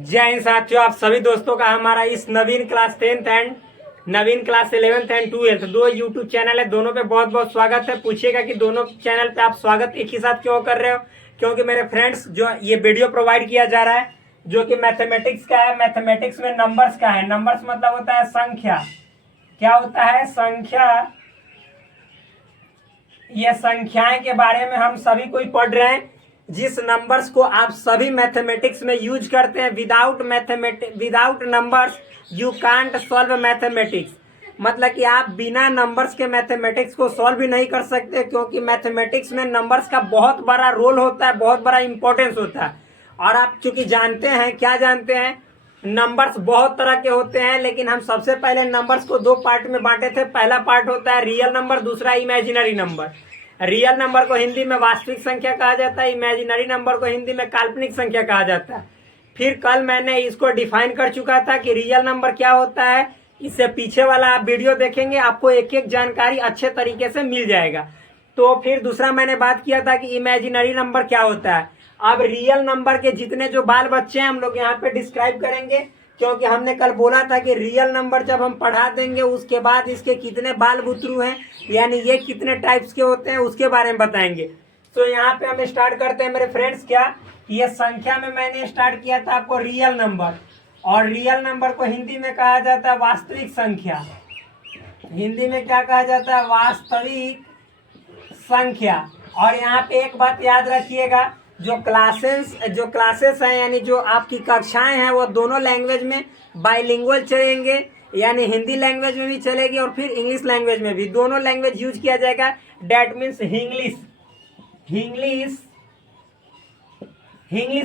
जय हिंद साथियों, आप सभी दोस्तों का हमारा इस Naveen class 10th and Naveen class 11th and 12th दो यूट्यूब चैनल है, दोनों पे बहुत बहुत स्वागत है। पूछिएगा कि दोनों चैनल पे आप स्वागत एक ही साथ क्यों कर रहे हो? क्योंकि मेरे फ्रेंड्स, जो ये वीडियो प्रोवाइड किया जा रहा है जो कि मैथमेटिक्स का है, मैथमेटिक्स में नंबर्स का है। नंबर्स मतलब होता है संख्या। क्या होता है? संख्या। ये संख्याएं के बारे में हम सभी कोई पढ़ रहे हैं, जिस नंबर्स को आप सभी मैथमेटिक्स में यूज करते हैं। Without numbers you can't solve mathematics. मतलब कि आप बिना नंबर्स के मैथमेटिक्स को सॉल्व भी नहीं कर सकते, क्योंकि मैथमेटिक्स में नंबर्स का बहुत बड़ा रोल होता है, बहुत बड़ा इंपॉर्टेंस होता है। और आप चूंकि जानते हैं, क्या जानते हैं, नंबर्स बहुत तरह के होते हैं, लेकिन हम सबसे पहले नंबर्स को दो पार्ट में बांटे थे। पहला पार्ट होता है रियल नंबर, दूसरा इमेजिनरी नंबर। रियल नंबर को हिंदी में वास्तविक संख्या कहा जाता है, इमेजिनरी नंबर को हिंदी में काल्पनिक संख्या कहा जाता है। फिर कल मैंने इसको डिफाइन कर चुका था कि रियल नंबर क्या होता है। इससे पीछे वाला आप वीडियो देखेंगे, आपको एक एक जानकारी अच्छे तरीके से मिल जाएगा। तो फिर दूसरा मैंने बात किया था कि इमेजिनरी नंबर क्या होता है। अब रियल नंबर के जितने जो बाल बच्चे हैं हम लोग यहाँ पे डिस्क्राइब करेंगे, क्योंकि हमने कल बोला था कि रियल नंबर जब हम पढ़ा देंगे उसके बाद इसके कितने बाल बुतरू हैं, यानी ये कितने टाइप्स के होते हैं, उसके बारे में बताएंगे। तो यहाँ पे हम स्टार्ट करते हैं मेरे फ्रेंड्स। क्या ये संख्या में मैंने स्टार्ट किया था आपको रियल नंबर, और रियल नंबर को हिंदी में कहा जाता है वास्तविक संख्या। हिंदी में क्या कहा जाता है? वास्तविक संख्या। और यहाँ पे एक बात याद रखिएगा, जो क्लासेस हैं, यानी जो आपकी कक्षाएं हैं, वो दोनों लैंग्वेज में बाइलिंगुअल चलेंगे, यानी हिंदी लैंग्वेज में भी चलेगी और फिर इंग्लिश लैंग्वेज में भी। दोनों लैंग्वेज यूज किया जाएगा। डैट मीन्स इंग्लिश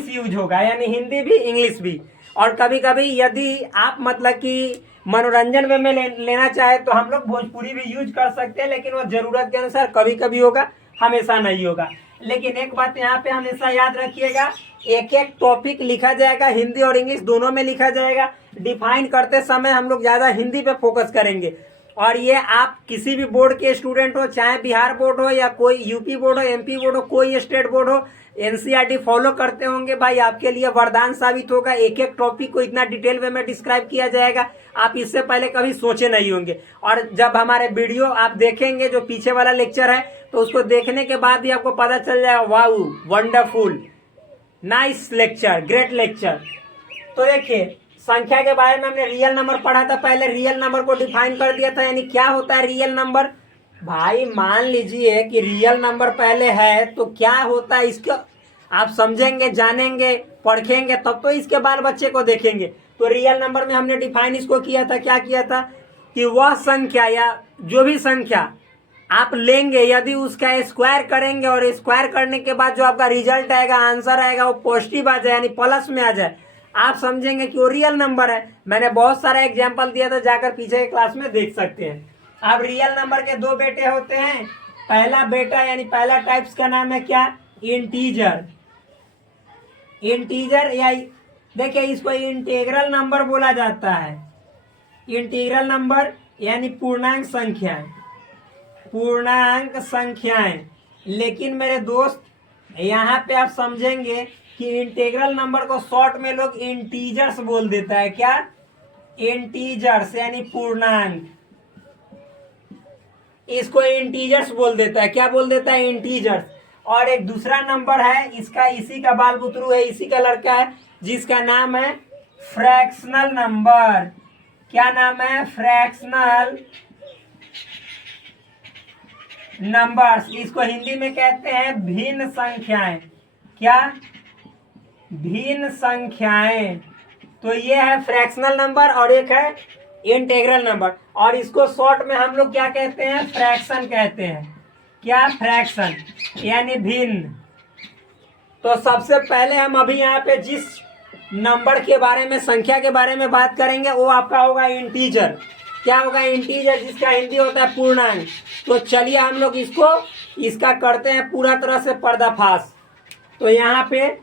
यूज होगा, यानी हिंदी भी इंग्लिश भी। और कभी कभी यदि आप मतलब कि मनोरंजन में लेना चाहे तो हम लोग भोजपुरी भी यूज कर सकते हैं, लेकिन वो जरूरत के अनुसार कभी कभी होगा, हमेशा नहीं होगा। लेकिन एक बात यहाँ पे हमेशा याद रखिएगा, एक एक टॉपिक लिखा जाएगा, हिंदी और इंग्लिश दोनों में लिखा जाएगा। डिफाइन करते समय हम लोग ज़्यादा हिंदी पे फोकस करेंगे। और ये आप किसी भी बोर्ड के स्टूडेंट हो, चाहे बिहार बोर्ड हो या कोई यूपी बोर्ड हो, एमपी बोर्ड हो, कोई स्टेट बोर्ड हो, एनसीईआरटी फॉलो करते होंगे भाई, आपके लिए वरदान साबित होगा। एक एक टॉपिक को इतना डिटेल वे में डिस्क्राइब किया जाएगा, आप इससे पहले कभी सोचे नहीं होंगे। और जब हमारे वीडियो आप देखेंगे, जो पीछे वाला लेक्चर है, तो उसको देखने के बाद भी आपको पता चल जाएगा, wow wonderful, nice lecture, great lecture. तो देखिए, संख्या के बारे में हमने रियल नंबर पढ़ा था। पहले रियल नंबर को डिफाइन कर दिया था, यानी क्या होता है रियल नंबर। भाई मान लीजिए कि रियल नंबर पहले है, तो क्या होता है इसको आप समझेंगे, जानेंगे, पढ़ेंगे, तब तो इसके बाल बच्चे को देखेंगे। तो रियल नंबर में हमने डिफाइन इसको किया था, क्या किया था कि वह संख्या या जो भी संख्या आप लेंगे, यदि उसका स्क्वायर करेंगे और स्क्वायर करने के बाद जो आपका रिजल्ट आएगा, आंसर आएगा, वो पॉजिटिव आ जाए, यानी प्लस में आ जाए, आप समझेंगे कि वो रियल नंबर है। मैंने बहुत सारा एग्जांपल दिया था, जाकर पीछे के क्लास में देख सकते हैं। अब रियल नंबर के दो बेटे होते हैं। पहला बेटा यानी पहला टाइप्स का नाम है क्या? इंटीजर या देखिए, इसको इंटीग्रल नंबर बोला जाता है। इंटीग्रल नंबर यानी पूर्णांक संख्याएं। लेकिन मेरे दोस्त, यहाँ पे आप समझेंगे कि इंटीग्रल नंबर को शॉर्ट में लोग इंटीजर्स बोल देता है। क्या? इंटीजर्स यानी पूर्णांक, इसको इंटीजर्स बोल देता है। क्या बोल देता है? इंटीजर्स। और एक दूसरा नंबर है, इसका इसी का बाल बुतरू है, इसी का लड़का है, जिसका नाम है फ्रैक्शनल नंबर। क्या नाम है? Fractional numbers. इसको हिंदी में कहते हैं भिन्न संख्याएं। क्या? भिन्न संख्याएं। तो ये है फ्रैक्शनल नंबर और एक है इंटीग्रल नंबर, और इसको शॉर्ट में हम लोग क्या कहते हैं? फ्रैक्शन कहते हैं। क्या? फ्रैक्शन यानी भिन्न। तो सबसे पहले हम अभी यहाँ पे जिस नंबर के बारे में, संख्या के बारे में बात करेंगे, वो आपका होगा इंटीजर। क्या होगा? इंटीजर, जिसका हिंदी होता है पूर्णांक। तो चलिए हम लोग इसका करते हैं पूरा तरह से पर्दाफाश। तो यहाँ पे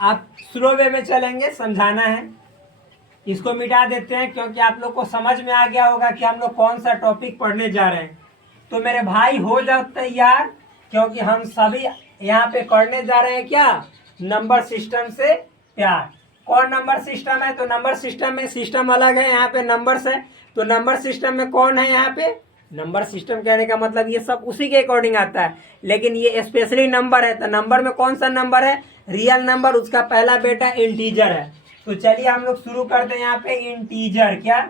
आप स्लो वे में चलेंगे, समझाना है। इसको मिटा देते हैं, क्योंकि आप लोग को समझ में आ गया होगा कि हम लोग कौन सा टॉपिक पढ़ने जा रहे हैं। तो मेरे भाई हो जाओ तैयार, क्योंकि हम सभी यहाँ पे करने जा रहे हैं क्या? नंबर सिस्टम से प्यार। कौन नंबर सिस्टम है? तो नंबर सिस्टम में सिस्टम अलग है, यहाँ पे नंबर्स है। तो नंबर सिस्टम में कौन है? यहाँ पे नंबर सिस्टम कहने का मतलब ये सब उसी के अकॉर्डिंग आता है, लेकिन ये स्पेशली नंबर है। तो नंबर में कौन सा नंबर है? रियल नंबर, उसका पहला बेटा इंटीजर है। तो चलिए हम लोग शुरू करते हैं यहाँ पे इंटीजर। क्या?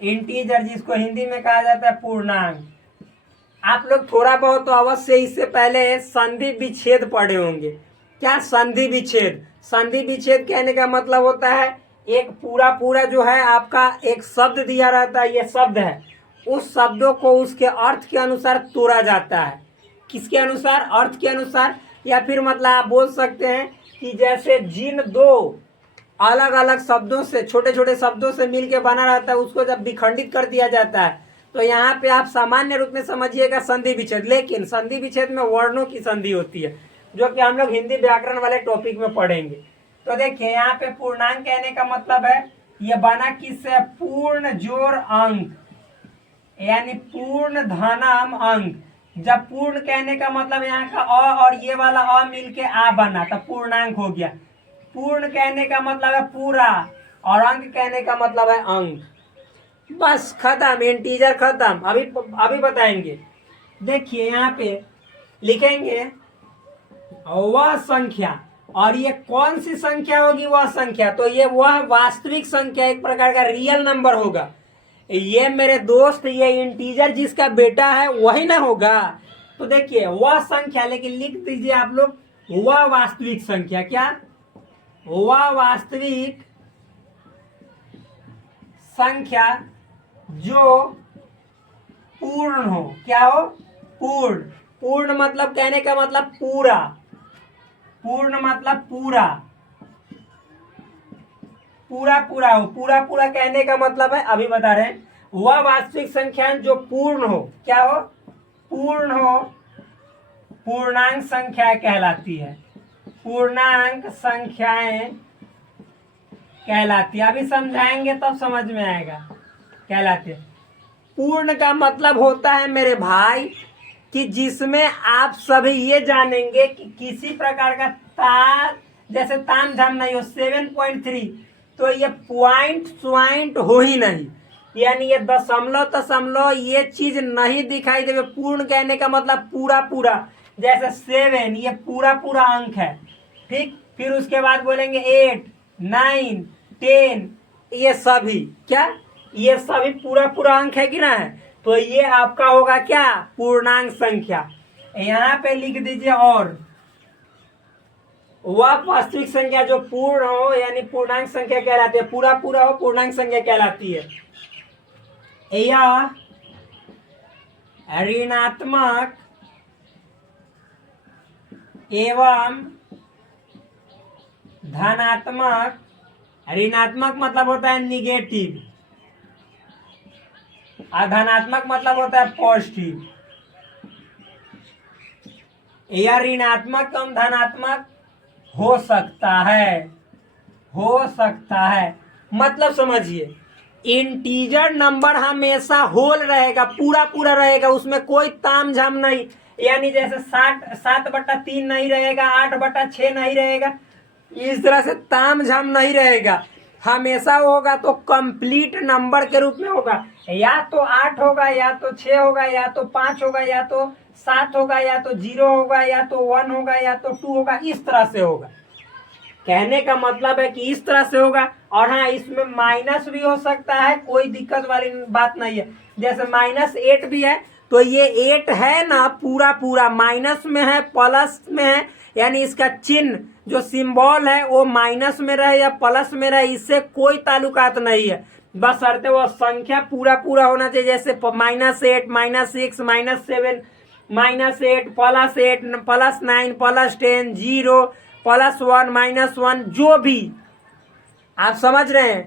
इंटीजर, जिसको हिंदी में कहा जाता है पूर्णांक। आप लोग थोड़ा बहुत तो अवश्य इससे पहले संधि विच्छेद पढ़े होंगे। क्या? संधि विच्छेद। संधि विच्छेद कहने का मतलब होता है एक पूरा पूरा जो है आपका एक शब्द दिया रहता है, ये शब्द है, उस शब्दों को उसके अर्थ के अनुसार तोड़ा जाता है। किसके अनुसार? अर्थ के अनुसार। या फिर मतलब आप बोल सकते हैं कि जैसे जिन दो अलग अलग शब्दों से, छोटे छोटे शब्दों से मिलके बना रहता है, उसको जब विखंडित कर दिया जाता है, तो यहाँ पे आप सामान्य रूप में समझिएगा संधि विच्छेद। लेकिन संधि विच्छेद में वर्णों की संधि होती है, जो कि हम लोग हिंदी व्याकरण वाले टॉपिक में पढ़ेंगे। तो देखिए यहाँ पे पूर्णांक कहने का मतलब है ये बना किससे? पूर्ण जोड़ अंक, यानी पूर्ण धनम अंक। जब पूर्ण कहने का मतलब यहाँ का अ और ये वाला अ मिलके आ बना, तो पूर्णांक हो गया। पूर्ण कहने का मतलब है पूरा, और अंक कहने का मतलब है अंक। बस खत्म, इंटीजर खत्म। अभी बताएंगे। देखिए यहाँ पे लिखेंगे वह संख्या, और ये कौन सी संख्या होगी? वह संख्या, तो ये वह वास्तविक संख्या, एक प्रकार का रियल नंबर होगा। ये मेरे दोस्त, ये इंटीजर जिसका बेटा है वही ना होगा। तो देखिए वह संख्या, लेकिन लिख दीजिए आप लोग वह वास्तविक संख्या। क्या? वह वास्तविक संख्या जो पूर्ण हो। क्या हो? पूर्ण। पूर्ण मतलब कहने का मतलब पूरा। पूर्ण मतलब पूरा, पूरा पूरा हो। पूरा पूरा कहने का मतलब है, अभी बता रहे हैं, वह वास्तविक संख्या जो पूर्ण हो। क्या हो? पूर्ण हो, पूर्णांक संख्या कहलाती है। पूर्णांक संख्याएं कहलाती है। अभी समझाएंगे तब समझ में आएगा। कहलाती है। पूर्ण का मतलब होता है मेरे भाई कि जिसमें आप सभी ये जानेंगे कि किसी प्रकार का जैसे ताम झाम नहीं हो। 7.3 तो ये पॉइंट हो ही नहीं, यानी ये दशमलव ये चीज नहीं दिखाई देवे। पूर्ण कहने का मतलब पूरा पूरा, जैसे 7 ये पूरा पूरा अंक है। ठीक, फिर उसके बाद बोलेंगे 8, 9, 10, ये सभी क्या? ये सभी पूरा पूरा अंक है कि ना है? तो ये आपका होगा क्या? पूर्णांक संख्या। यहाँ पे लिख दीजिए और वह वास्तविक संख्या जो पूर्ण हो, यानी पूर्णांक संख्या कहलाती है। पूरा पूरा हो, पूर्णांक संख्या कहलाती है। यह ऋणात्मक एवं धनात्मक, ऋणात्मक मतलब होता है निगेटिव, और धनात्मक मतलब होता है पॉजिटिव। यह ऋणात्मक एवं धनात्मक हो सकता है। हो सकता है मतलब समझिए, इंटीजर नंबर हमेशा होल रहेगा, पूरा पूरा रहेगा, उसमें कोई ताम झाम नहीं। यानी जैसे 7/3 नहीं रहेगा, 8/6 नहीं रहेगा, इस तरह से ताम झाम नहीं रहेगा। हमेशा होगा तो कंप्लीट नंबर के रूप में होगा। या तो 8 होगा, या तो 6 होगा, या तो 5 होगा, या तो 7 होगा, या तो 0 होगा, या तो 1 होगा, या तो 2 होगा। इस तरह से होगा। कहने का मतलब है कि इस तरह से होगा। और हाँ, इसमें माइनस भी हो सकता है, कोई दिक्कत वाली बात नहीं है। जैसे -8 भी है, तो ये 8 है ना पूरा पूरा, माइनस में है, प्लस में है, यानी इसका चिन्ह जो सिंबल है वो माइनस में रहे या प्लस में रहे, इससे कोई ताल्लुकात नहीं है। बशर्ते वो संख्या पूरा पूरा होना चाहिए। जैसे -8, -6, -7, -8, +8, +9, +10, 0, +1, -1, जो भी आप समझ रहे हैं।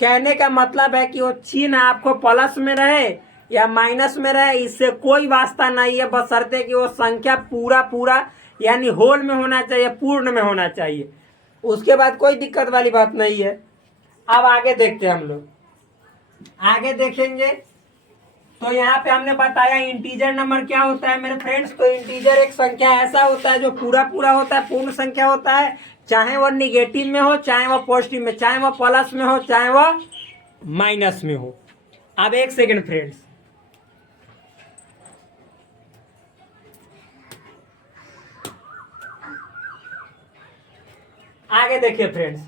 कहने का मतलब है कि वो चिन्ह आपको प्लस में रहे या माइनस में रहे, इससे कोई वास्ता नहीं है, बशर्ते कि वो संख्या पूरा पूरा यानी होल में होना चाहिए, पूर्ण में होना चाहिए। उसके बाद कोई दिक्कत वाली बात नहीं है। अब आगे देखते हैं हम लोग। आगे देखेंगे तो यहाँ पे हमने बताया इंटीजर नंबर क्या होता है मेरे फ्रेंड्स। तो इंटीजर एक संख्या ऐसा होता है जो पूरा पूरा होता है, पूर्ण संख्या होता है, चाहे वह निगेटिव में हो, चाहे वह पॉजिटिव में, चाहे वह प्लस में हो, चाहे वह माइनस में हो। अब एक सेकंड फ्रेंड्स, आगे देखिए फ्रेंड्स,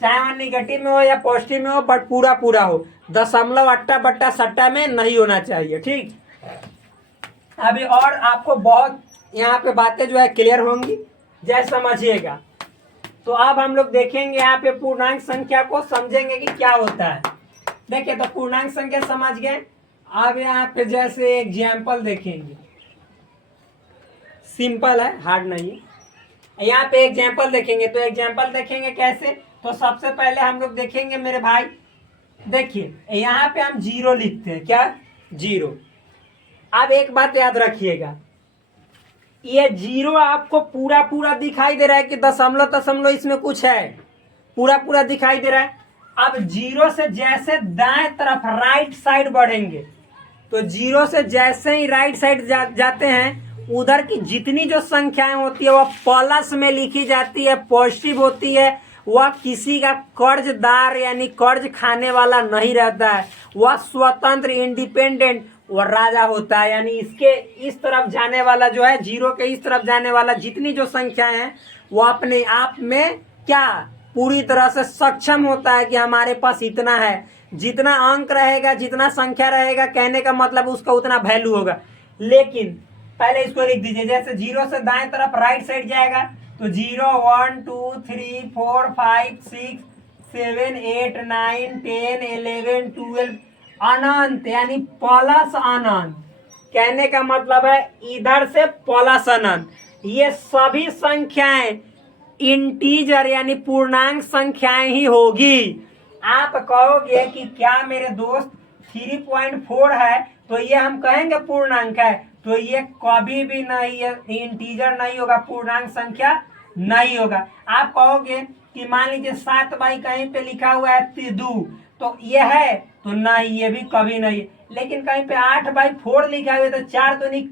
चाहे वह निगेटिव में हो या पॉजिटिव में हो, बट पूरा पूरा हो, दशमलव अट्टा बट्टा सट्टा में नहीं होना चाहिए, ठीक। अभी और आपको बहुत यहाँ पे बातें जो है क्लियर होंगी, जैसे समझिएगा। तो अब हम लोग देखेंगे यहाँ पे पूर्णांक संख्या को, समझेंगे कि क्या होता है। देखिए, तो पूर्णांक संख्या समझ गए। अब यहाँ पे जैसे एग्जाम्पल देखेंगे, सिंपल है, हार्ड नहीं है। यहाँ पे एग्जाम्पल देखेंगे, तो एग्जाम्पल देखेंगे कैसे, तो सबसे पहले हम लोग देखेंगे मेरे भाई, देखिए यहाँ पे हम जीरो लिखते हैं, क्या, जीरो। अब एक बात याद रखिएगा, ये जीरो आपको पूरा पूरा दिखाई दे रहा है कि दशमलव दशमलव इसमें कुछ है, पूरा पूरा दिखाई दे रहा है। अब जीरो से जैसे दाएं तरफ राइट साइड बढ़ेंगे, तो जीरो से जैसे ही राइट साइड जाते हैं, उधर की जितनी जो संख्याएं होती है वह प्लस में लिखी जाती है, पॉजिटिव होती है। वह किसी का कर्जदार यानी कर्ज खाने वाला नहीं रहता है, वह स्वतंत्र इंडिपेंडेंट वह राजा होता है। यानी इसके इस तरफ जाने वाला जो है, जीरो के इस तरफ जाने वाला जितनी जो संख्याएं हैं, वो अपने आप में क्या, पूरी तरह से सक्षम होता है कि हमारे पास इतना है। जितना अंक रहेगा, जितना संख्या रहेगा, कहने का मतलब उसका उतना वैल्यू होगा। लेकिन पहले इसको लिख दीजिए, जैसे जीरो से दाएं तरफ राइट साइड जाएगा, तो 0 1 2 3 4 5 6 7 8 9 10 11 12 अनंत, यानी प्लस अनंत। कहने का मतलब है इधर से प्लस अनंत। ये सभी संख्याएं इंटीजर यानी पूर्णांक संख्याएं ही होगी। आप कहोगे कि क्या मेरे दोस्त 3.4 है, तो ये हम कहेंगे पूर्णांक है, तो ये कभी भी नहीं है, इंटीजर नहीं होगा, पूर्णांक संख्या नहीं होगा। आप कहोगे कि मान लीजिए 7 बाई कहीं पे लिखा हुआ है 2, तो ये है, तो नहीं, ये भी कभी नहीं। लेकिन कहीं पे 8/4 लिखा हुआ है, तो 4 तो नहीं,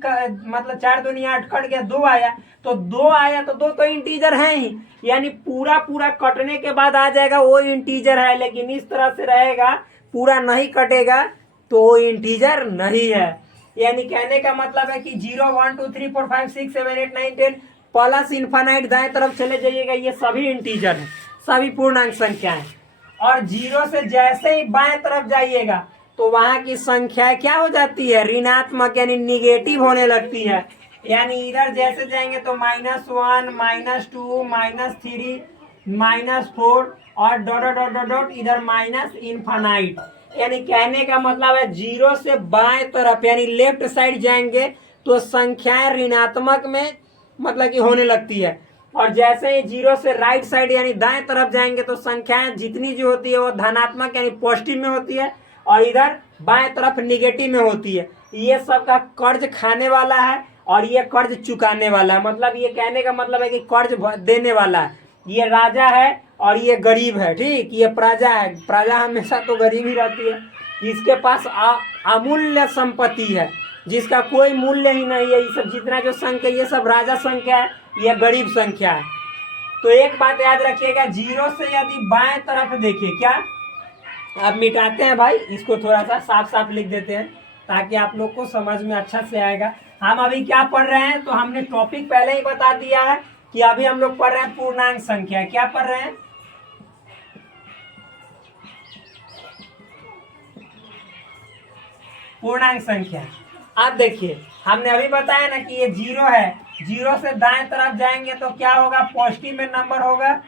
मतलब 4 तो नहीं, 8 कट गया, 2 आया, तो 2 आया, तो 2 तो इंटीजर है ही। यानी पूरा पूरा कटने के बाद आ जाएगा वो इंटीजर है। लेकिन इस तरह से रहेगा, पूरा नहीं कटेगा, तो वो इंटीजर नहीं है। यानी कहने का मतलब है कि 0 1 2 3 4 5 6 7 8 9 10 प्लस इन्फानाइट दाएं तरफ चले जाइएगा, ये सभी इंटीजर है, सभी पूर्णांक संख्या है। और 0 से जैसे ही बाएं तरफ जाइएगा, तो वहां की संख्या क्या हो जाती है, ऋणात्मक यानी निगेटिव होने लगती है। यानी इधर जैसे जाएंगे तो -1 -2 -3 -4 और डॉट डॉट डॉट डॉट इधर माइनस इन्फानाइट। यानी कहने का मतलब है 0 से बाएं तरफ यानी लेफ्ट साइड जाएंगे तो संख्याएं ऋणात्मक में मतलब कि होने लगती है, और जैसे ही 0 से राइट साइड यानी दाएं तरफ जाएंगे तो संख्याएं जितनी जो होती है वो धनात्मक यानी पॉजिटिव में होती है, और इधर बाएं तरफ निगेटिव में होती है। ये सबका कर्ज खाने वाला है और ये कर्ज चुकाने वाला है। मतलब ये कहने का मतलब है कि कर्ज देने वाला है, ये राजा है और ये गरीब है, ठीक। ये प्रजा है, प्रजा हमेशा तो गरीब ही रहती है। इसके पास अमूल्य संपत्ति है जिसका कोई मूल्य ही नहीं है। ये सब जितना जो संख्या, ये सब राजा संख्या है, ये गरीब संख्या है। तो एक बात याद रखिएगा, 0 से यदि बाएं तरफ देखिए, क्या, अब मिटाते हैं भाई, इसको थोड़ा सा साफ साफ लिख देते हैं ताकि आप लोग को समझ में अच्छा से आएगा। हम अभी क्या पढ़ रहे हैं, तो हमने टॉपिक पहले ही बता दिया है कि अभी हम लोग पढ़ रहे हैं पूर्णांक संख्या। क्या पढ़ रहे हैं, पूर्णांक संख्या। अब देखिए, हमने अभी बताया ना कि ये 0 है, 0 से दाएं तरफ जाएंगे तो क्या होगा, पॉजिटिव में नंबर होगा,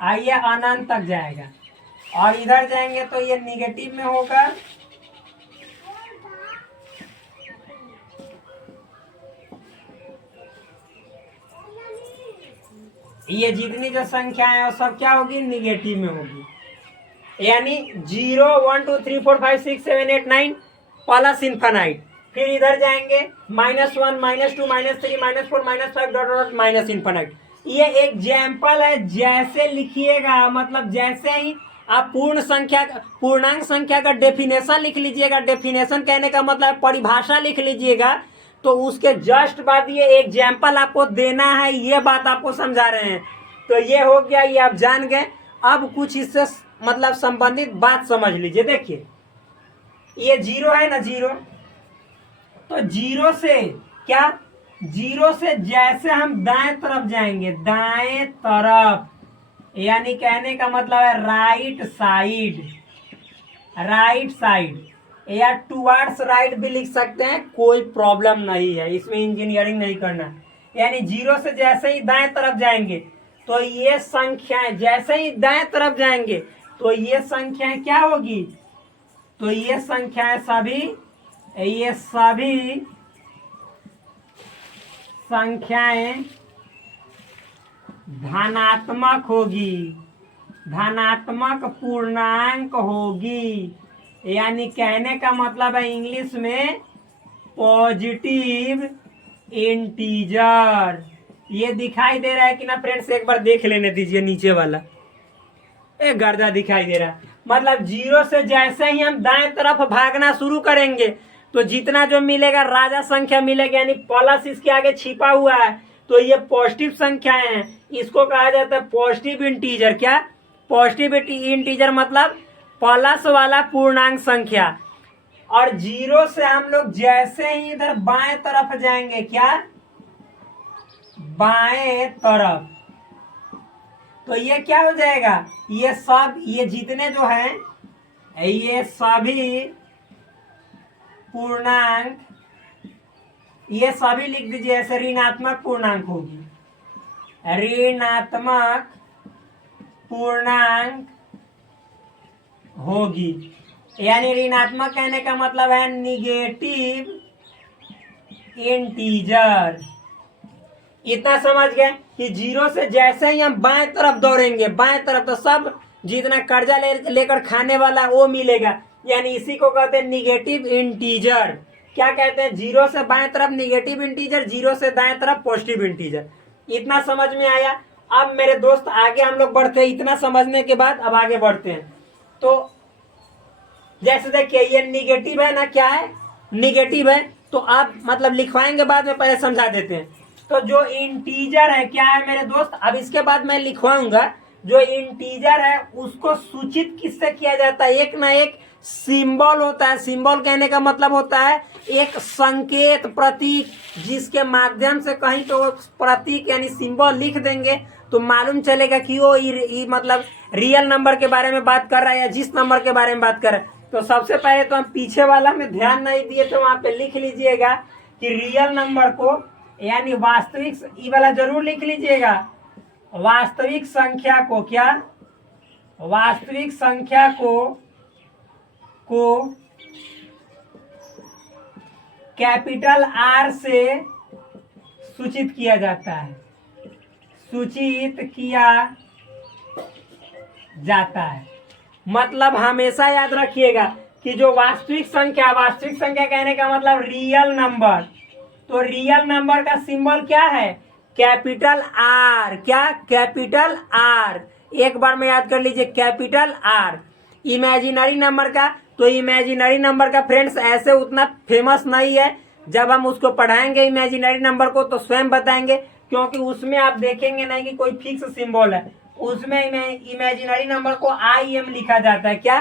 आइए अनंत तक जाएगा, और इधर जाएंगे तो ये निगेटिव में होगा, ये जितनी जो संख्या है वो सब क्या होगी, निगेटिव में होगी। यानी 0 1 2 3 4 5 6 7 8 9 प्लस इन्फानाइट। फिर इधर जाएंगे -1 -2 -3 -4 -5 डॉट डॉट माइनस इन्फानाइट। ये एग्जाम्पल है, जैसे लिखिएगा, मतलब जैसे ही आप पूर्णांक संख्या का डेफिनेशन लिख लीजिएगा। डेफिनेशन कहने का मतलब परिभाषा लिख लीजिएगा। तो उसके जस्ट बाद ये एग्जाम्पल आपको देना है, ये बात आपको समझा रहे हैं। तो ये हो गया, ये आप जान गए। अब कुछ इससे मतलब संबंधित बात समझ लीजिए। देखिए ये 0 है ना, 0, तो 0 से क्या, 0 से जैसे हम दाएं तरफ जाएंगे, दाएं तरफ, यानी कहने का मतलब है राइट साइड या टुवर्ड्स राइट भी लिख सकते हैं, कोई प्रॉब्लम नहीं है, इसमें इंजीनियरिंग नहीं करना। यानी 0 से जैसे ही दाएं तरफ जाएंगे तो ये संख्याएं, जैसे ही दाएं तरफ जाएंगे तो ये संख्याएं क्या होगी, तो ये संख्याएं सभी संख्याएं धनात्मक होगी, धनात्मक पूर्णांक होगी। यानी कहने का मतलब है इंग्लिश में पॉजिटिव इंटीजर। ये दिखाई दे रहा है कि ना फ्रेंड्स, एक बार देख लेने दीजिए नीचे वाला, एक गर्दा दिखाई दे रहा है। मतलब 0 से जैसे ही हम दाएं तरफ भागना शुरू करेंगे तो जितना जो मिलेगा राजा संख्या मिलेगा, यानी प्लस इसके आगे छिपा हुआ है, तो ये पॉजिटिव संख्याएं हैं, इसको कहा जाता है पॉजिटिव इंटीजर। क्या, पॉजिटिव इंटीजर मतलब प्लस वाला पूर्णांक संख्या। और 0 से हम लोग जैसे ही इधर बाएं तरफ जाएंगे, क्या, बाएं तरफ, तो ये क्या हो जाएगा, ये सब, ये जितने जो हैं ये सभी पूर्णांक, ये सभी लिख दीजिए ऐसे, ऋणात्मक पूर्णांक होगी, ऋणात्मक पूर्णांक होगी। यानी ऋणात्मक कहने का मतलब है निगेटिव इंटीजर। इतना समझ गए कि 0 से जैसे ही हम बाएं तरफ दौड़ेंगे, बाएं तरफ, तो सब जितना कर्जा लेकर खाने वाला वो मिलेगा। यानी इसी को कहते हैं निगेटिव इंटीजर। क्या कहते हैं, 0 से बाएं तरफ निगेटिव इंटीजर, 0 से दाएं तरफ पॉजिटिव इंटीजर। इतना समझ में आया। अब मेरे दोस्त आगे हम लोग बढ़ते हैं। इतना समझने के बाद अब आगे बढ़ते हैं। तो जैसे देखिए ये निगेटिव है ना, क्या है, निगेटिव है, तो आप मतलब लिखवाएंगे बाद में, पहले समझा देते हैं। तो जो इंटीजर है, क्या है मेरे दोस्त, अब इसके बाद मैं लिखवाऊंगा। जो इंटीजर है उसको सूचित किससे किया जाता है, एक ना एक सिंबल होता है। सिंबल कहने का मतलब होता है एक संकेत, प्रतीक, जिसके माध्यम से कहीं तो प्रतीक यानी सिंबल लिख देंगे तो मालूम चलेगा कि वो मतलब रियल नंबर के बारे में बात कर रहा है या जिस नंबर के बारे में बात कर रहा है। तो सबसे पहले तो हम पीछे वाला में ध्यान नहीं दिए, तो वहां पे लिख लीजिएगा कि रियल नंबर को, यानी वास्तविक, ये वाला जरूर लिख लीजिएगा, वास्तविक संख्या को, क्या, वास्तविक संख्या को कैपिटल आर से सूचित किया जाता है, सूचित किया जाता है। मतलब हमेशा याद रखिएगा कि जो वास्तविक संख्या कहने का मतलब रियल नंबर, तो रियल नंबर का सिंबल क्या है, कैपिटल आर। क्या, कैपिटल आर। एक बार में याद कर लीजिए, कैपिटल आर। इमेजिनरी नंबर का, तो इमेजिनरी नंबर का फ्रेंड्स ऐसे उतना फेमस नहीं है। जब हम उसको पढ़ाएंगे इमेजिनरी नंबर को तो स्वयं बताएंगे, क्योंकि उसमें आप देखेंगे नहीं कि कोई फिक्स सिंबल है। उसमें इमेजिनरी नंबर को IM लिखा जाता है। क्या,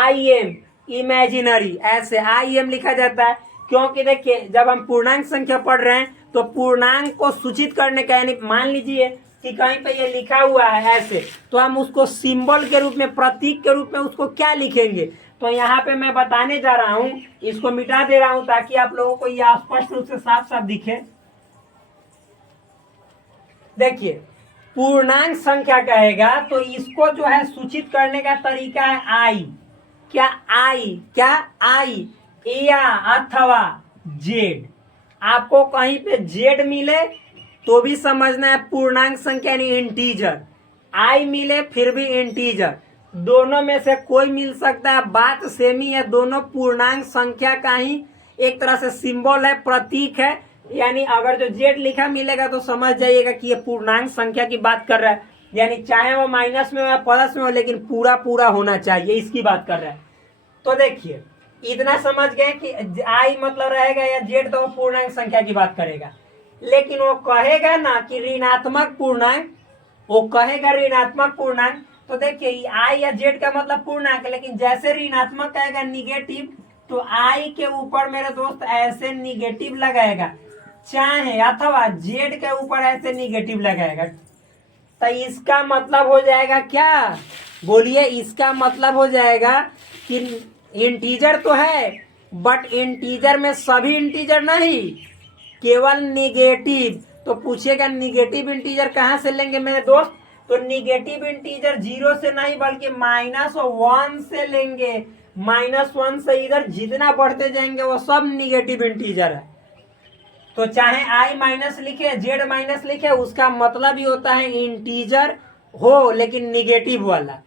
IM, इमेजिनरी, ऐसे IM लिखा जाता है। क्योंकि देखिए जब हम पूर्णांक संख्या पढ़ रहे हैं तो पूर्णांक को सूचित करने का, यानी मान लीजिए कि कहीं पे ये लिखा हुआ है ऐसे, तो हम उसको सिंबल के रूप में, प्रतीक के रूप में उसको क्या लिखेंगे। तो यहाँ पे मैं बताने जा रहा हूँ, इसको मिटा दे रहा हूँ ताकि आप लोगों को यह स्पष्ट रूप से साफ साफ दिखे। देखिए पूर्णांक संख्या कहेगा तो इसको जो है सूचित करने का तरीका है आई। क्या, आई, क्या, आई या अथवा जेड। आपको कहीं पे जेड मिले तो भी समझना है पूर्णांक संख्या यानी इंटीजर, आई मिले फिर भी इंटीजर, दोनों में से कोई मिल सकता है, बात सेम ही है। दोनों पूर्णांक संख्या का ही एक तरह से सिंबल है, प्रतीक है। यानी अगर जो जेड लिखा मिलेगा तो समझ जाइएगा कि ये पूर्णांक संख्या की बात कर रहा है। यानी चाहे वो माइनस में हो या प्लस में हो, लेकिन पूरा पूरा होना चाहिए, इसकी बात कर रहे हैं। तो देखिए इतना समझ गए कि आई मतलब रहेगा या जेड, तो वो पूर्णांक संख्या की बात करेगा। लेकिन वो कहेगा ना कि ऋणात्मक पूर्णांक, वो कहेगा ऋणात्मक पूर्णांक, तो देखिए आई या जेड का मतलब पूर्णांक, लेकिन जैसे ऋणात्मक कहेगा निगेटिव, तो आई के ऊपर मेरे दोस्त ऐसे निगेटिव लगाएगा, चाहे अथवा जेड के ऊपर ऐसे निगेटिव लगाएगा। तो इसका मतलब हो जाएगा क्या, बोलिए, इसका मतलब हो जाएगा कि इंटीजर तो है, बट इंटीजर में सभी इंटीजर नहीं, केवल निगेटिव। तो पूछेगा निगेटिव इंटीजर कहाँ से लेंगे मेरे दोस्त, तो निगेटिव इंटीजर 0 से नहीं बल्कि -1 से लेंगे। -1 से इधर जितना बढ़ते जाएंगे वो सब निगेटिव इंटीजर है। तो चाहे आई माइनस लिखे जेड माइनस लिखे, उसका मतलब ही होता है इंटीजर हो लेकिन निगेटिव वाला।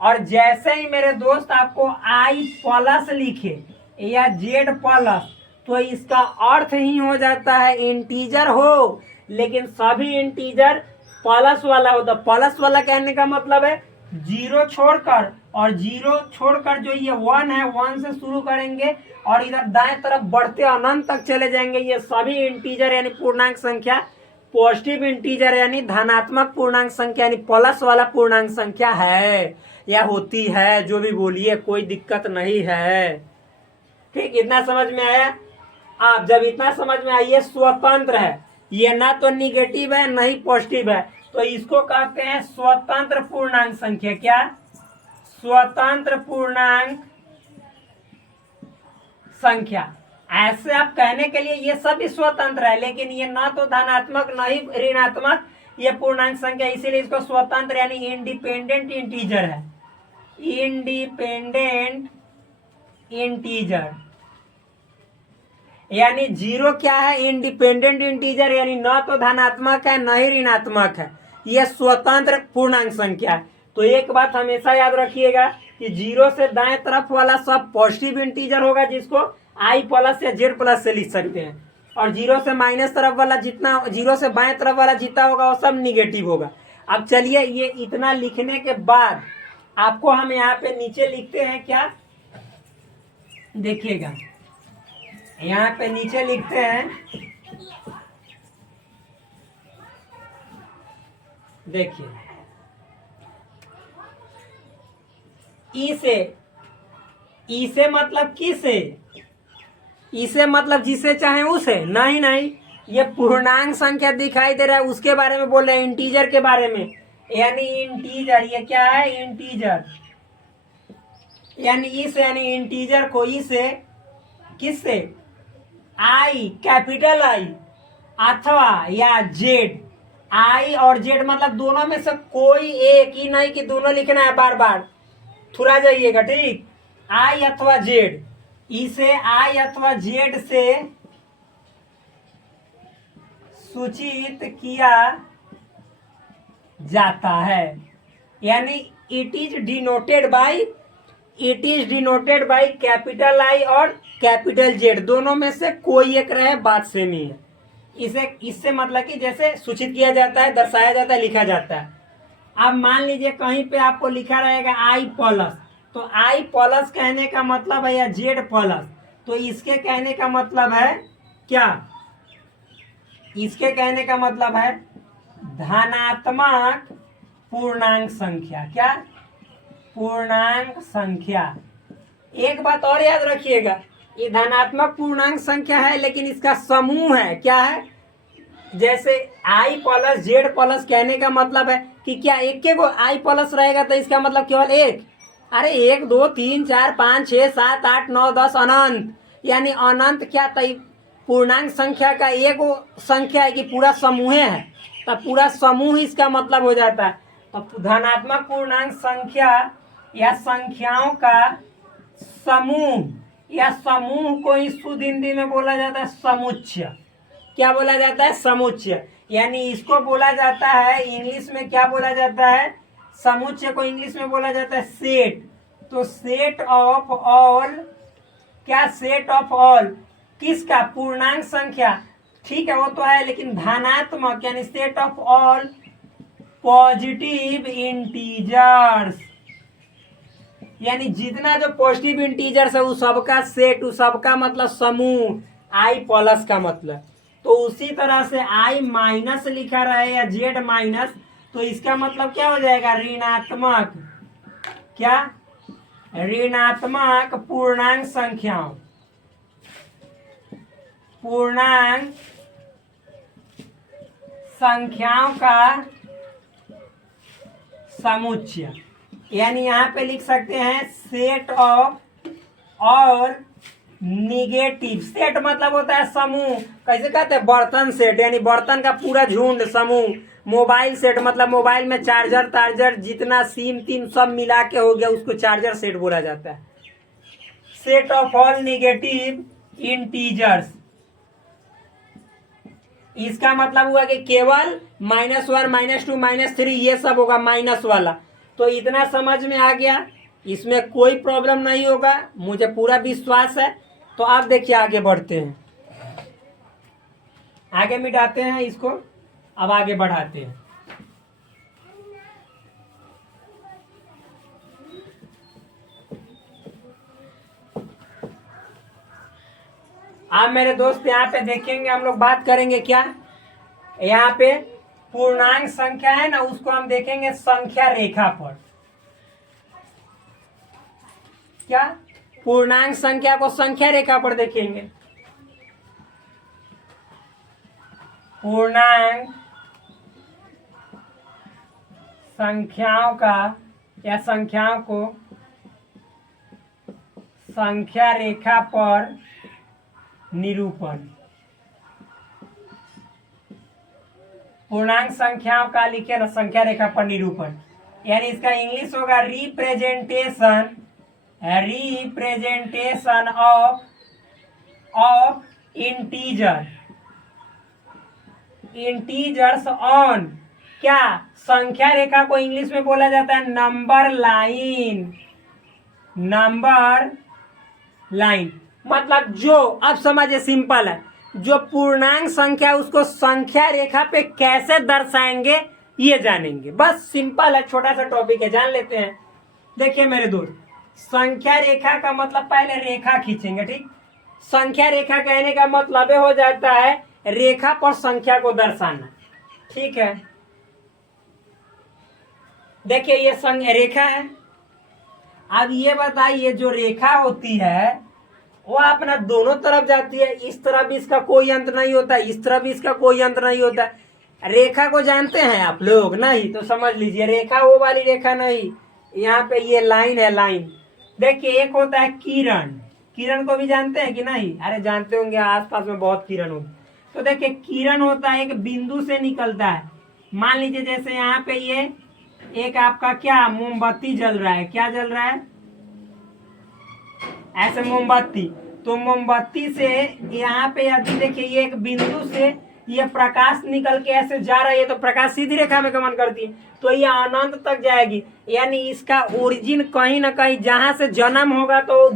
और जैसे ही मेरे दोस्त आपको आई प्लस लिखे या जेड प्लस, तो इसका अर्थ ही हो जाता है इंटीजर हो लेकिन सभी इंटीजर प्लस वाला हो। तो प्लस वाला कहने का मतलब है 0 छोड़कर, और 0 छोड़कर जो ये 1 है, 1 से शुरू करेंगे और इधर दाएं तरफ बढ़ते अनंत तक चले जाएंगे। ये सभी इंटीजर यानी पूर्णांक संख्या पॉजिटिव इंटीजर यानी धनात्मक पूर्णांक संख्या यानी प्लस वाला पूर्णांक संख्या है या होती है, जो भी बोलिए, कोई दिक्कत नहीं है। ठीक, इतना समझ में आया। आप जब इतना समझ में आइए, स्वतंत्र है, ये ना तो निगेटिव है ना ही पॉजिटिव है, तो इसको कहते हैं स्वतंत्र पूर्णांक संख्या। क्या, स्वतंत्र पूर्णांक संख्या। ऐसे आप कहने के लिए ये सब स्वतंत्र है, लेकिन ये ना तो धनात्मक ना ही ऋणात्मक, ये पूर्णांक संख्या, इसीलिए इसको स्वतंत्र यानी इंडिपेंडेंट इंटीजर है। इंडिपेंडेंट इंटीजर यानी 0 क्या है, इंडिपेंडेंट इंटीजर, यानी न तो धनात्मक है न ही ऋणात्मक है, यह स्वतंत्र पूर्णांक संख्या है। तो एक बात हमेशा याद रखिएगा कि 0 से दाएं तरफ वाला सब पॉजिटिव इंटीजर होगा, जिसको आई प्लस या जेड प्लस से लिख सकते हैं, और 0 से माइनस तरफ वाला जितना, 0 से बाएं तरफ वाला जितना होगा वो सब निगेटिव होगा। अब चलिए, ये इतना लिखने के बाद आपको हम यहाँ पे नीचे लिखते हैं क्या, देखिएगा यहाँ पे नीचे लिखते हैं, देखिए ई से मतलब किसे, ई से मतलब जिसे चाहे उसे, नहीं नहीं, ये पूर्णांक संख्या दिखाई दे रहा है उसके बारे में बोल रहे हैं, इंटीजर के बारे में। यानी इंटीजर, ये क्या है, इंटीजर, यानी इस, यानी इंटीजर को ई से, किससे, आई, कैपिटल आई अथवा या जेड, आई और जेड मतलब दोनों में से कोई एक ही, नहीं कि दोनों लिखना है बार बार, थोड़ा जाइएगा, ठीक, आई अथवा जेड, इसे आई अथवा जेड से सूचित किया जाता है। यानी it is denoted by capital I और कैपिटल जेड, दोनों में से कोई एक रहे, बात सेम ही है। इससे मतलब कि जैसे सूचित किया जाता है, दर्शाया जाता है, लिखा जाता है। अब मान लीजिए कहीं पे आपको लिखा रहेगा आई प्लस, तो आई प्लस कहने का मतलब है या जेड प्लस, तो इसके कहने का मतलब है क्या, इसके कहने का मतलब है धनात्मक पूर्णांक संख्या। क्या, पूर्णांक संख्या। एक बात और याद रखिएगा, ये धनात्मक पूर्णांक संख्या है लेकिन इसका समूह है। क्या है, जैसे आई प्लस जेड प्लस कहने का मतलब है कि क्या एक के को आई प्लस रहेगा तो इसका मतलब केवल एक, अरे 1 2 3 4 5 6 7 8 9 10 अनंत, यानी अनंत क्या, तय पूर्णांक संख्या का एक संख्या है कि पूरा समूह है, तब पूरा समूह इसका मतलब हो जाता है। तो धनात्मक पूर्णांक संख्या या संख्याओं का समूह, या समूह को ही शुद्ध हिंदी में बोला जाता है समुच्चय। क्या बोला जाता है, समुच्चय। यानी इसको बोला जाता है इंग्लिश में, क्या बोला जाता है, समुच्चय को इंग्लिश में बोला जाता है सेट। तो सेट ऑफ ऑल, क्या, सेट ऑफ ऑल किसका, पूर्णांक संख्या, ठीक है वो तो है, लेकिन धनात्मक यानी set of all positive integers, यानी जितना जो पॉजिटिव इंटीजर्स है उस सबका सेट, उस सबका मतलब समूह, आई प्लस का मतलब। तो उसी तरह से आई माइनस लिखा रहे या जेड माइनस, तो इसका मतलब क्या हो जाएगा, ऋणात्मक, क्या, ऋणात्मक पूर्णांक संख्याओं, पूर्णांक संख्याओं का समुच्चय, यानी यहाँ पे लिख सकते हैं सेट ऑफ, और निगेटिव सेट मतलब होता है समूह, कैसे कहते हैं, बर्तन सेट, यानी बर्तन का पूरा झुंड समूह। मोबाइल सेट मतलब मोबाइल में चार्जर तार्जर जितना सिम तिम सब मिला के हो गया, उसको चार्जर सेट बोला जाता है। Set of all negative integers, इसका मतलब हुआ कि केवल -1 -2 -3 ये सब होगा माइनस वाला। तो इतना समझ में आ गया, इसमें कोई प्रॉब्लम नहीं होगा, मुझे पूरा विश्वास है। तो आप देखिए आगे बढ़ते हैं, आगे मिटाते हैं इसको, अब आगे बढ़ाते हैं। आप मेरे दोस्त यहाँ पे देखेंगे, हम लोग बात करेंगे क्या, यहाँ पे पूर्णांक संख्या है ना, उसको हम देखेंगे संख्या रेखा पर। क्या, पूर्णांक संख्या को संख्या रेखा पर देखेंगे। पूर्णांक संख्याओं का या संख्याओं को संख्या रेखा पर निरूपण, पूर्णांक संख्याओं का लिखे ना संख्या रेखा पर निरूपण, यानी इसका इंग्लिश होगा representation, representation of integer, integers on, क्या, संख्या रेखा को इंग्लिश में बोला जाता है नंबर लाइन, नंबर लाइन मतलब जो, अब समझिए सिंपल है, जो पूर्णांक संख्या उसको संख्या रेखा पे कैसे दर्शाएंगे ये जानेंगे, बस सिंपल है, छोटा सा टॉपिक है, जान लेते हैं। देखिए मेरे दोस्त, संख्या रेखा का मतलब पहले रेखा खींचेंगे, ठीक। संख्या रेखा कहने का मतलब हो जाता है रेखा पर संख्या को दर्शाना, ठीक है। देखिए ये रेखा है। अब ये बताइए जो रेखा होती है वो अपना दोनों तरफ जाती है, इस तरफ भी इसका कोई अंत नहीं होता, इस तरफ भी इसका कोई अंत नहीं होता। रेखा को जानते हैं आप लोग, नहीं तो समझ लीजिए रेखा वो वाली रेखा नहीं, यहाँ पे ये लाइन है, लाइन। देखिए एक होता है किरण, किरण को भी जानते हैं कि नहीं, अरे जानते होंगे, आसपास में बहुत किरण होगी। तो देखिए किरण होता है एक बिंदु से निकलता है, मान लीजिए जैसे यहाँ पे ये एक आपका क्या मोमबत्ती जल रहा है, क्या जल रहा है, ऐसे मोमबत्ती। तो मोमबत्ती से यहाँ पे यदि देखिए ये एक बिंदु से ये प्रकाश निकल के ऐसे जा रहा है, तो प्रकाश सीधी रेखा में गमन करती है, तो ये अनंत तक जाएगी, यानी इसका ओरिजिन कहीं ना कहीं जहां से जन्म होगा तो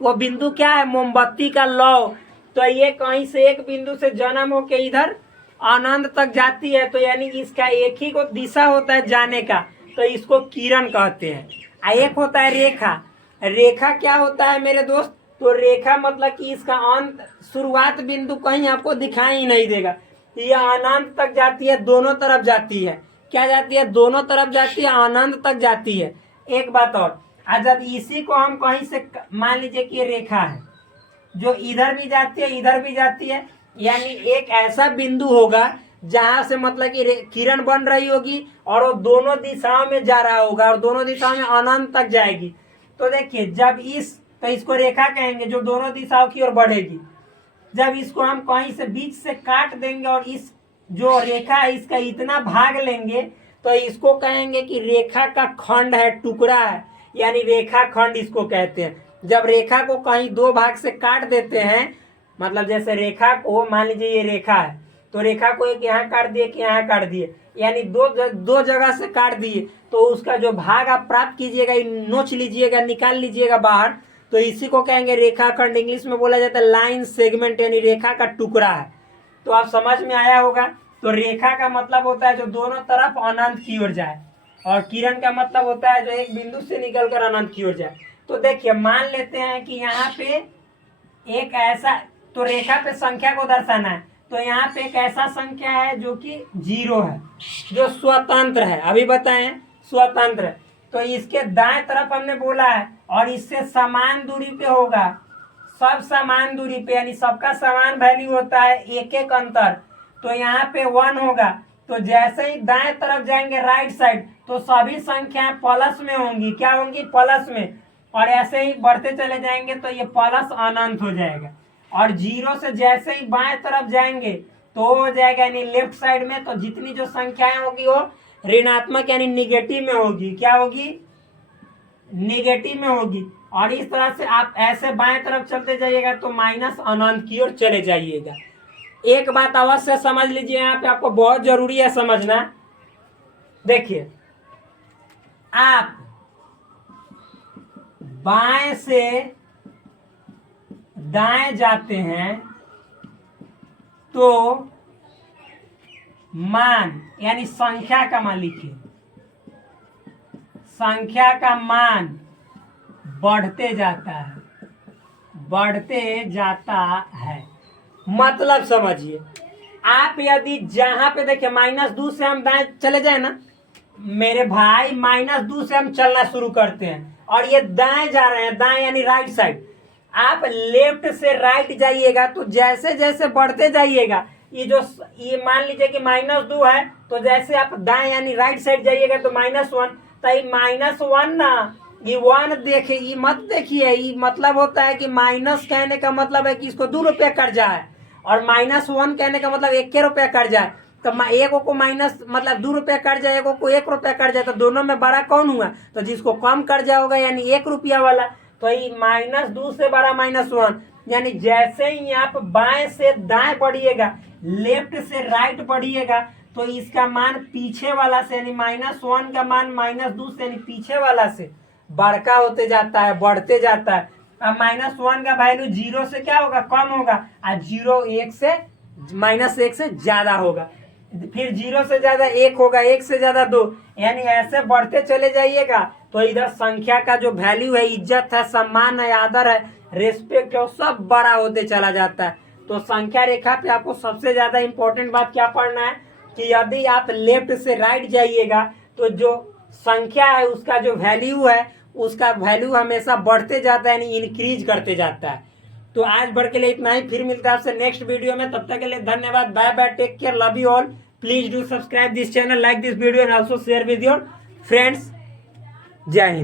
वो बिंदु क्या है, मोमबत्ती का लौ। तो ये कहीं से एक बिंदु से जन्म होके इधर अनंत तक जाती है, तो यानी इसका एक ही को दिशा होता है जाने का, तो इसको किरण कहते हैं। एक होता है रेखा, रेखा क्या होता है मेरे दोस्त, तो रेखा मतलब कि इसका अंत शुरुआत बिंदु कहीं आपको दिखाई ही नहीं देगा, यह अनंत तक जाती है, दोनों तरफ जाती है, क्या जाती है, दोनों तरफ जाती है, अनंत तक जाती है। एक बात और, जब इसी को हम कहीं से मान लीजिए कि ये रेखा है जो इधर भी जाती है इधर भी जाती है, यानी एक ऐसा बिंदु होगा जहां से मतलब कि किरण बन रही होगी और वो दोनों दिशाओं में जा रहा होगा और दोनों दिशाओं में अनंत तक जाएगी। तो देखिए जब तो इसको रेखा कहेंगे जो दोनों दिशाओं की ओर बढ़ेगी। जब इसको हम कहीं से बीच से काट देंगे और इस जो रेखा है इसका इतना भाग लेंगे, तो इसको कहेंगे कि रेखा का खंड है, टुकड़ा है, यानी रेखा खंड इसको कहते हैं। जब रेखा को कहीं दो भाग से काट देते हैं, मतलब जैसे रेखा को मान लीजिए ये रेखा है, तो रेखा को एक यहाँ काट दिए कि यहाँ काट दिए, यानी दो जगह से काट दिए, तो उसका जो भाग आप प्राप्त कीजिएगा, नोच लीजिएगा, निकाल लीजिएगा बाहर, तो इसी को कहेंगे रेखाखंड। इंग्लिश में बोला जाता है लाइन सेगमेंट, यानी रेखा का टुकड़ा है। तो आप समझ में आया होगा। तो रेखा का मतलब होता है जो दोनों तरफ अनंत की ओर जाए, और किरण का मतलब होता है जो एक बिंदु से निकलकर अनंत की ओर जाए। तो देखिए मान लेते हैं कि यहाँ पे एक ऐसा, तो रेखा पे संख्या को दर्शाना है, तो यहाँ पे एक ऐसा संख्या है जो कि 0 है, जो स्वतंत्र है। अभी बताएं स्वतंत्र है, तो इसके दाएं तरफ हमने बोला है और इससे समान दूरी पे होगा, सब समान दूरी पे, यानी सबका समान वैल्यू होता है, एक एक अंतर। तो यहाँ पे 1 होगा, तो जैसे ही दाएं तरफ जाएंगे राइट साइड, तो सभी संख्याएं प्लस में होंगी। क्या होंगी? प्लस में। और ऐसे ही बढ़ते चले जाएंगे तो ये प्लस अनंत हो जाएगा। और 0 से जैसे ही बाएं तरफ जाएंगे तो हो जाएगा यानी लेफ्ट साइड में, तो जितनी जो संख्याएं होगी वो ऋणात्मक यानी निगेटिव में होगी। क्या होगी? निगेटिव में होगी। और इस तरह से आप ऐसे बाएं तरफ चलते जाइएगा तो माइनस अनंत की ओर चले जाइएगा। एक बात अवश्य समझ लीजिए, यहाँ पे आपको बहुत जरूरी है समझना। देखिए आप बाएं से दाएं जाते हैं तो मान यानी संख्या का मान लिखिए, संख्या का मान बढ़ते जाता है, बढ़ते जाता है। मतलब समझिए, आप यदि जहां पे देखिए -2 से हम दाएं चले जाए ना मेरे भाई, -2 से हम चलना शुरू करते हैं और ये दाएं जा रहे हैं, दाएं यानी राइट साइड। आप लेफ्ट से राइट जाइएगा तो जैसे जैसे बढ़ते जाइएगा, ये मान लीजिए कि -2 है, तो जैसे आप दाएं यानी राइट साइड जाइएगा तो -1, तो ये -1 ना, ये 1 देखिए, ये मत देखिए, ये मतलब होता है कि माइनस कहने का मतलब है कि इसको 2 रुपया कर्जा है, और -1 कहने का मतलब 1 रुपया कर्जा है। तो एक को माइनस मतलब 2 रुपया कर्जा, एक को 1 रुपया कर्जा, तो दोनों में बड़ा कौन हुआ? तो जिसको कम कर्जा होगा यानी 1 रुपया वाला। तो ये -2 से बड़ा -1, यानी जैसे ही आप बाएं से दाएं बढ़िएगा, लेफ्ट से राइट बढ़िएगा, तो इसका मान पीछे वाला से यानी -1 का मान -2 से यानी पीछे वाला से बड़का होते जाता है, बढ़ते जाता है। अब -1 का वैल्यू 0 से क्या होगा? कम होगा, और 0 1 से -1 से ज्यादा होगा, फिर 0 से ज्यादा 1 होगा, 1 से ज्यादा 2, यानी ऐसे बढ़ते चले जाइएगा। तो इधर संख्या का जो वैल्यू है, इज्जत है, सम्मान है, आदर है, रेस्पेक्ट है, सब बड़ा होते चला जाता है। तो संख्या रेखा पे आपको सबसे ज्यादा इंपॉर्टेंट बात क्या पढ़ना है कि यदि आप लेफ्ट से राइट जाइएगा तो जो संख्या है उसका जो वैल्यू है, उसका वैल्यू हमेशा बढ़ते जाता है, यानी इंक्रीज करते जाता है। तो आज भर के लिए इतना ही, फिर मिलता है आपसे नेक्स्ट वीडियो में। तब तक के लिए धन्यवाद, bye bye, take care, love you all. Please do subscribe this channel, like this video and also share with your friends. जय हिंद।